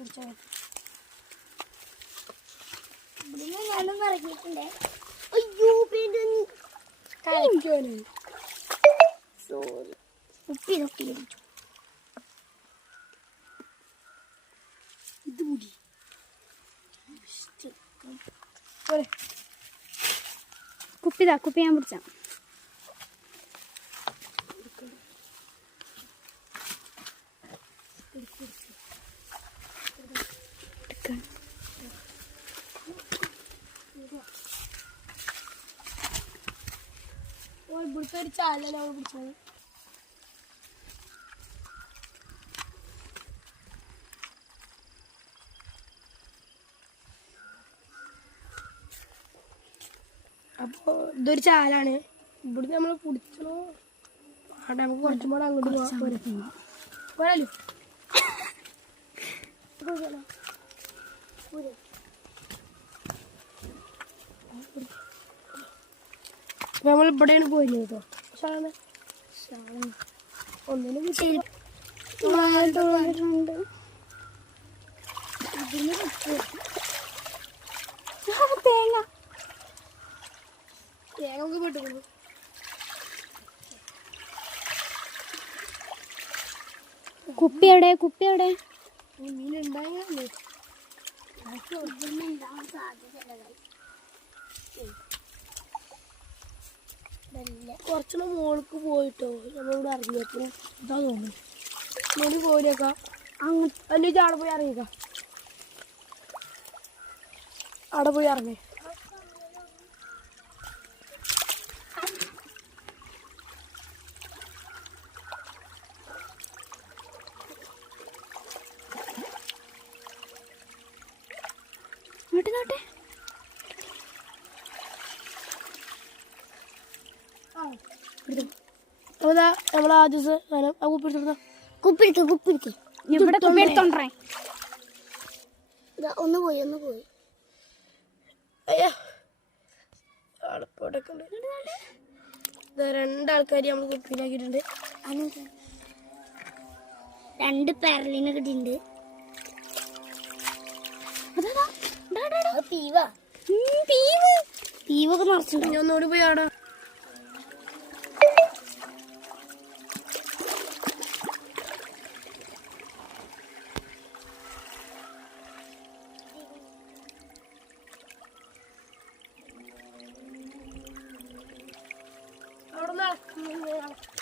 കുടിച്ചോ ഇവിടുന്ന് ഞാനും ഇറങ്ങിയിട്ടുണ്ടേ അയ്യോ കഴിക്കാന് സോറി ഉപ്പി നോക്കി കുടിച്ചു ഇത് മുടി കുപ്പിതാ കുപ്പി ഞാൻ പിടിച്ച Thank ഇവിടുത്തെ ഒരു ചാലല്ലോ പിടിച്ചത് അപ്പോ ഇതൊരു ചാലാണ്. ഇവിടുന്ന് നമ്മൾ പിടിച്ചണോ ആടെ നമുക്ക് കുറച്ചും കൂടെ അങ്ങോട്ട് പോവാം. പോരെ പോരാലോ. നമ്മൾ ഇവിടെയാണ് കേട്ടോ ഒന്നിനും കിട്ടിയില്ല. തേങ്ങ. തേങ്ങ പെട്ടു കുപ്പി എവിടെ? കുപ്പി എവിടെ? മീൻ ഉണ്ടായാലേ കുറച്ചുകൂടെ മോൾക്ക് പോയിട്ടോ. നമ്മളിവിടെ ഇറങ്ങിയപ്പോ ഇതാ തോന്നുന്നു. മോന് പോയില്ലേക്കാം അങ്ങ് അല്ലെ അവിടെ പോയി ഇറങ്ങിക്കാം അവിടെ പോയി ഇറങ്ങി. ഇങ്ങോട്ട് നോട്ടെ അതാ നമ്മൾ ദിവസം വനം ആ കുപ്പിടുത്ത കുപ്പിടിക്ക് കുപ്പിടിക്ക് ഇവിടെ കുപ്പി എടുത്തോണ്ടേ. ഇതാ ഒന്ന് പോയി ഒന്ന് പോയി. രണ്ടാൾക്കാർ നമ്മൾ കുപ്പിയിലാക്കിയിട്ടുണ്ട്. രണ്ട് പെരലിനെ കിട്ടിയിട്ടുണ്ട്. തീവൊക്കെ നിറച്ചിട്ടുണ്ട് ഞാൻ ഒന്നുകൂടി പോയി ആടാ. Yes, yes.